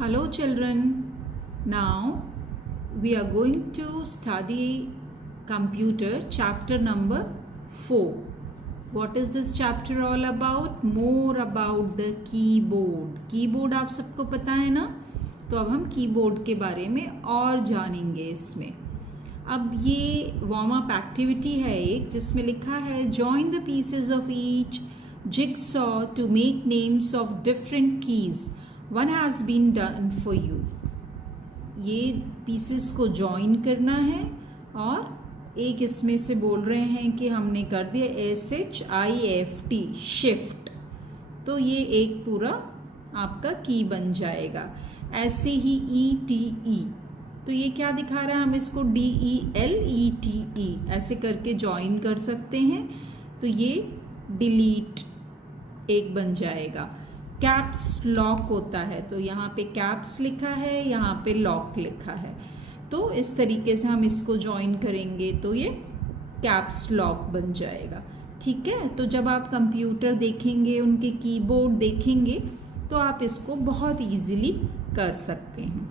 Hello children, now we are going to study computer chapter number 4. What is this chapter all about? More about the keyboard. Keyboard आप सबको पता है ना, तो अब हम कीबोर्ड के बारे में और जानेंगे इसमें। अब ये वार्म अप एक्टिविटी है एक, जिसमें लिखा है join the pieces of each jigsaw to make names of different keys, one has been done for you. ये पीसेस को ज्वाइन करना है और एक इसमें से बोल रहे हैं कि हमने कर दिया SHIFT शिफ्ट, तो ये एक पूरा आपका की बन जाएगा। ऐसे ही ETE, तो ये क्या दिखा रहा है, हम इसको DELETE ऐसे करके ज्वाइन कर सकते हैं, तो ये डिलीट एक बन जाएगा। कैप्स लॉक होता है, तो यहाँ पे कैप्स लिखा है, यहाँ पे लॉक लिखा है, तो इस तरीके से हम इसको ज्वाइन करेंगे तो ये कैप्स लॉक बन जाएगा। ठीक है, तो जब आप कंप्यूटर देखेंगे, उनके कीबोर्ड देखेंगे, तो आप इसको बहुत इजीली कर सकते हैं।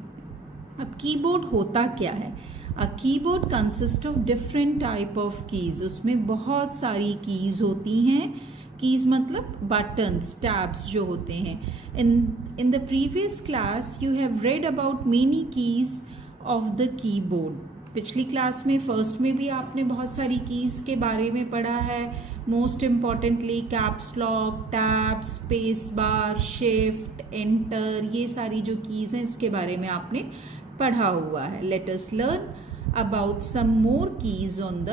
अब कीबोर्ड होता क्या है? A keyboard consist of different type of keys. उसमें बहुत सारी कीज होती हैं। कीज मतलब बटन्स, टैब्स जो होते हैं। In the previous class you have read about many keys of the keyboard. पिछली क्लास में फर्स्ट में भी आपने बहुत सारी कीज के बारे में पढ़ा है। Most importantly caps lock, tab, space bar, shift, enter, ये सारी जो कीज हैं इसके बारे में आपने पढ़ा हुआ है। Let us learn about some more keys on the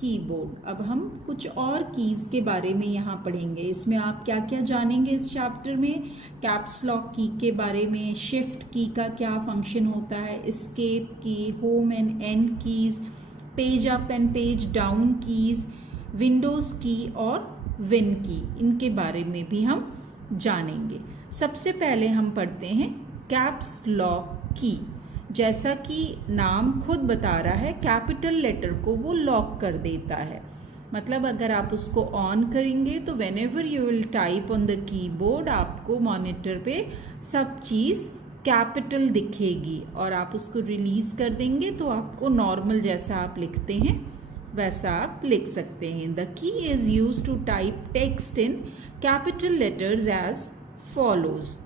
keyboard. अब हम कुछ और कीज के बारे में यहाँ पढ़ेंगे। इसमें आप क्या क्या जानेंगे इस चैप्टर में? कैप्स लॉक की के बारे में, शिफ्ट की का क्या फंक्शन होता है, एस्केप की, home and and keys, page up and page down keys, Windows की और विन की, इनके बारे में भी हम जानेंगे। सबसे पहले हम पढ़ते हैं कैप्स लॉक की। जैसा कि नाम खुद बता रहा है, कैपिटल लेटर को वो लॉक कर देता है। मतलब अगर आप उसको ऑन करेंगे तो when ever you will type on the keyboard, आपको मॉनिटर पे सब चीज़ कैपिटल दिखेगी, और आप उसको रिलीज कर देंगे तो आपको नॉर्मल जैसा आप लिखते हैं वैसा आप लिख सकते हैं। The key is use to type text in capital letters as follows.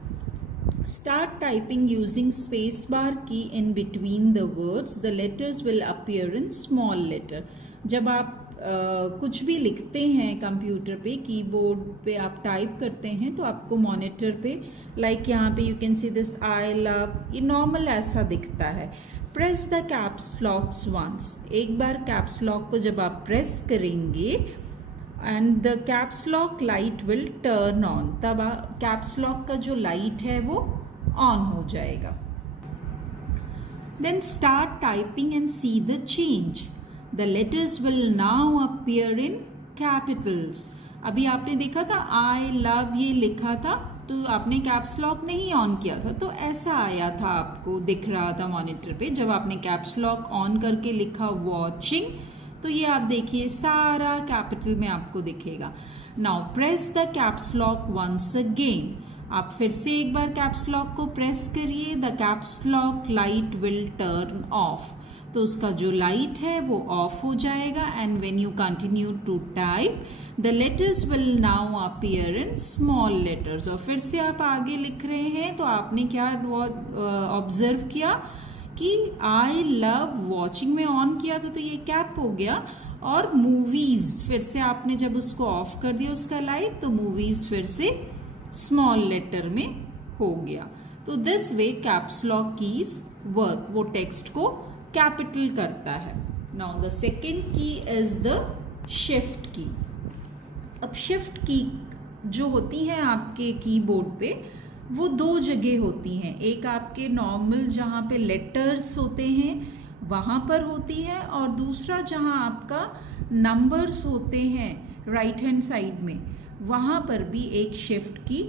Start typing using spacebar key in between the words. The letters will appear in small letter. जब आप कुछ भी लिखते हैं कंप्यूटर पे, कीबोर्ड पे आप टाइप करते हैं, तो आपको मॉनिटर पे लाइक यहाँ पे you can see this I love, ये नॉर्मल ऐसा दिखता है। Press the caps locks once. एक बार कैप्स लॉक को जब आप प्रेस करेंगे and the caps lock light will turn on, तब कैप्स लॉक का जो लाइट है वो ऑन हो जाएगा। Then start typing and see the change. The letters will now appear in capitals. अभी आपने देखा था आई लव ये लिखा था, तो आपने कैप्स लॉक नहीं ऑन किया था, तो ऐसा आया था, आपको दिख रहा था मॉनिटर पे। जब आपने कैप्स लॉक ऑन करके लिखा वॉचिंग, तो ये आप देखिए सारा कैपिटल में आपको दिखेगा। Now press the caps lock once again. आप फिर से एक बार कैप्स लॉक को प्रेस करिए। The caps lock light will turn off, तो उसका जो लाइट है वो ऑफ हो जाएगा। And when you continue to type, the letters will now appear in small letters. और फिर से आप आगे लिख रहे हैं, तो आपने क्या ऑब्जर्व किया कि आई लव वॉचिंग में ऑन किया था, तो ये कैप हो गया। और मूवीज, फिर से आपने जब उसको ऑफ कर दिया उसका लाइट, तो मूवीज फिर से स्मॉल लेटर में हो गया। तो this way caps lock keys work, वो टेक्स्ट को कैपिटल करता है। नाउ द सेकेंड की इज द शिफ्ट की। अब शिफ्ट की जो होती है आपके कीबोर्ड पे, वो दो जगह होती हैं। एक आपके नॉर्मल जहाँ पे लेटर्स होते हैं वहाँ पर होती है, और दूसरा जहाँ आपका नंबर्स होते हैं राइट हैंड साइड में, वहाँ पर भी एक शिफ्ट की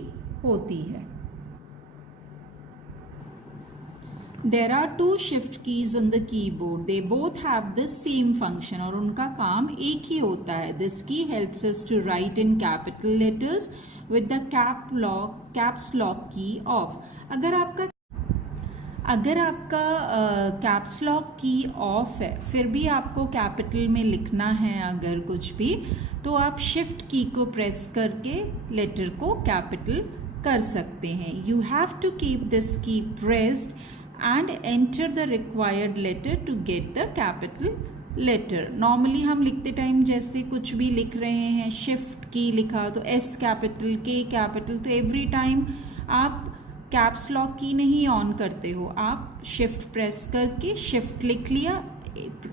होती है। There are two shift keys on the keyboard. They both have the same function, और उनका काम एक ही होता है। This key helps us to write in capital letters with the caps lock key off. अगर आपका अगर आपका कैप्स लॉक की ऑफ है फिर भी आपको कैपिटल में लिखना है अगर कुछ भी, तो आप शिफ्ट की को प्रेस करके लेटर को कैपिटल कर सकते हैं. You have to keep this key pressed and enter the required letter to get the capital letter. Normally हम लिखते टाइम जैसे कुछ भी लिख रहे हैं, शिफ्ट की लिखा तो एस कैपिटल, के कैपिटल, तो एवरी टाइम आप कैप्स लॉक की नहीं ऑन करते हो. आप शिफ्ट प्रेस करके शिफ्ट लिख लिया,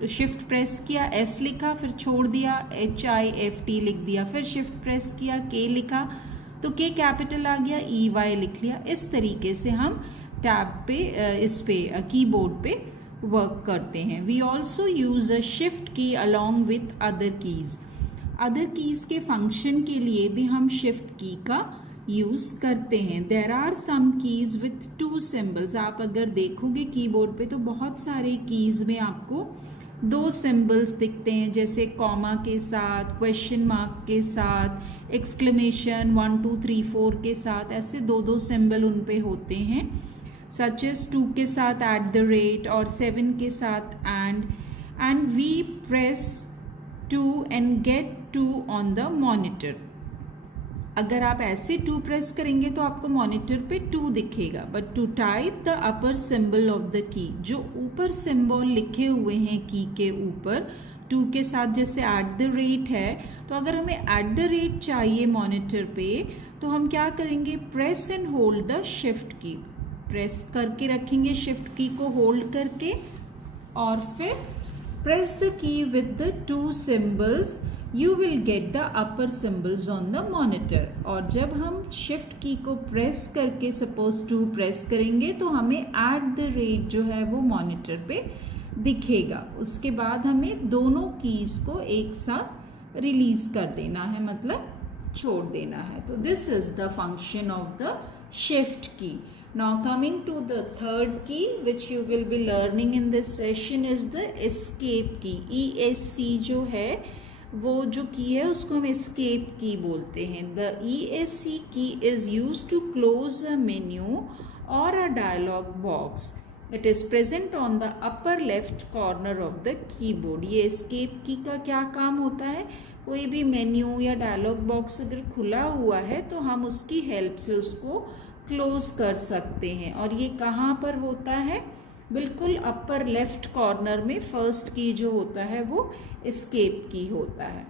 शिफ्ट प्रेस किया, एस लिखा, फिर छोड़ दिया, HIFT लिख दिया, फिर शिफ्ट प्रेस किया, के लिखा तो के कैपिटल आ गया, EY लिख लिया. इस तरीके से हम टैब पे इस पे कीबोर्ड पे वर्क करते हैं. We also use a shift key along with other keys. Other keys के फंक्शन के लिए भी हम शिफ्ट की का यूज करते हैं. There are some keys with 2 symbols. आप अगर देखोगे कीबोर्ड पे तो बहुत सारे कीज में आपको 2 सिंबल्स दिखते हैं, जैसे कॉमा के साथ, क्वेश्चन मार्क के साथ, एक्सक्लेमेशन 1 2 3 4 के साथ, ऐसे 2 सिंबल उन पे होते हैं. सच एज 2 के साथ @ और 7 के साथ and we press 2 and get 2 on the monitor. अगर आप ऐसे 2 प्रेस करेंगे तो आपको मॉनिटर पे 2 दिखेगा. But to type the upper symbol of the key, जो ऊपर सिंबल लिखे हुए हैं की के ऊपर 2 के साथ, जैसे @ है, तो अगर हमें @ चाहिए मॉनिटर पे तो हम क्या करेंगे, press and hold the shift की. प्रेस करके रखेंगे शिफ्ट की को होल्ड करके और फिर press the key with the 2 symbols. You will get the upper symbols on the monitor. और जब हम शिफ्ट की को प्रेस करके सपोज 2 प्रेस करेंगे तो हमें @ जो है वो मॉनिटर पे दिखेगा. उसके बाद हमें दोनों कीज को एक साथ रिलीज कर देना है, मतलब छोड़ देना है. तो this is the function of the shift की. Now coming to the third key which you will be learning in this session is the escape key. ESC जो है वो जो की है उसको हम escape की बोलते हैं. The ESC key is used to close a menu or a dialog box. It is present on the upper left corner of the keyboard. ये escape की का क्या काम होता है, कोई भी मेन्यू या डायलॉग बॉक्स अगर खुला हुआ है तो हम उसकी हेल्प से उसको क्लोज कर सकते हैं. और ये कहाँ पर होता है, बिल्कुल अपर लेफ्ट कॉर्नर में फर्स्ट की जो होता है वो एस्केप की होता है.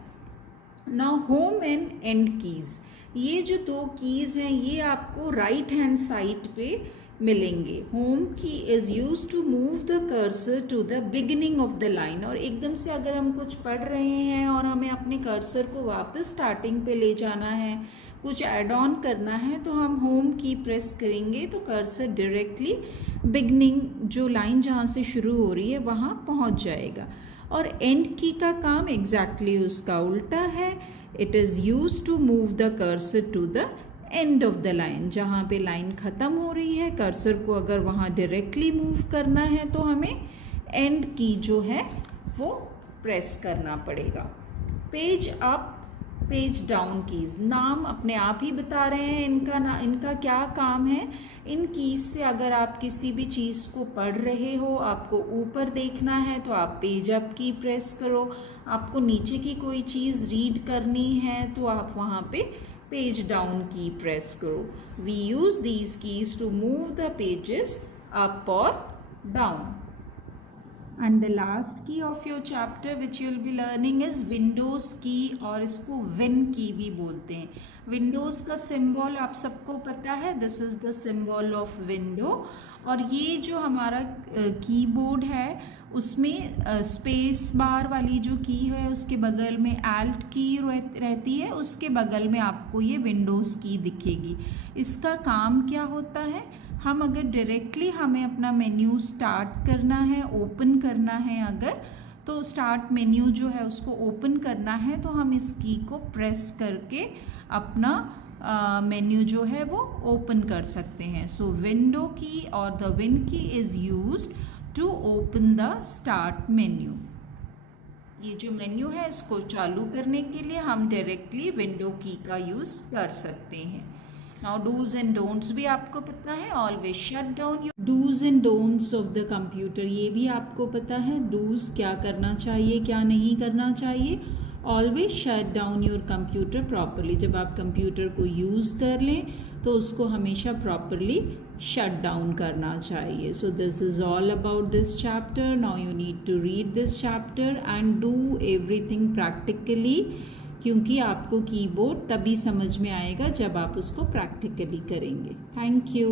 Now home and and keys, ये जो 2 कीज हैं ये आपको राइट हैंड साइड पे मिलेंगे. Home key is use to move the cursor to the beginning of the line. और एकदम से अगर हम कुछ पढ़ रहे हैं और हमें अपने कर्सर को वापस स्टार्टिंग पे ले जाना है, कुछ ऐड ऑन करना है, तो हम होम की प्रेस करेंगे तो कर्सर डायरेक्टली बिगनिंग जो लाइन जहाँ से शुरू हो रही है वहाँ पहुँच जाएगा. और एंड की का काम एग्जैक्टली उसका उल्टा है. It is use to move the cursor to the end of the line. जहाँ पे लाइन ख़त्म हो रही है कर्सर को अगर वहाँ डायरेक्टली मूव करना है तो हमें एंड की जो है वो प्रेस करना पड़ेगा. Page up, page down keys नाम अपने आप ही बता रहे हैं इनका क्या काम है. इन कीज से अगर आप किसी भी चीज़ को पढ़ रहे हो, आपको ऊपर देखना है तो आप पेज अप की प्रेस करो, आपको नीचे की कोई चीज़ रीड करनी है तो आप वहाँ पे पेज डाउन की प्रेस करो. We use these keys to move the pages up और down. And the last key of your chapter which you will be learning is Windows key, और इसको Win key भी बोलते हैं. Windows का symbol आप सबको पता है, this is the symbol of window. और ये जो हमारा कीबोर्ड है उसमें स्पेस बार वाली जो की है उसके बगल में Alt की रहती है, उसके बगल में आपको ये Windows की दिखेगी. इसका काम क्या होता है, हम अगर डायरेक्टली हमें अपना मेन्यू स्टार्ट करना है, ओपन करना है अगर, तो स्टार्ट मेन्यू जो है उसको ओपन करना है तो हम इस की को प्रेस करके अपना मेन्यू जो है वो ओपन कर सकते हैं. सो विंडो की और the win key is used to open the start menu. ये जो मेन्यू है इसको चालू करने के लिए हम डायरेक्टली विंडो की का यूज़ कर सकते हैं. नाउ डूज एंड डोंट्स भी आपको पता है. Always shut down your dos and don'ts of the computer, ये भी आपको पता है. डूज क्या करना चाहिए, क्या नहीं करना चाहिए. Always shut down your computer properly, जब आप कंप्यूटर को यूज़ कर लें तो उसको हमेशा प्रॉपरली शट डाउन करना चाहिए. So this is all about this chapter. Now you need to read this chapter and do everything practically, क्योंकि आपको कीबोर्ड तभी समझ में आएगा जब आप उसको प्रैक्टिकली करेंगे. Thank you.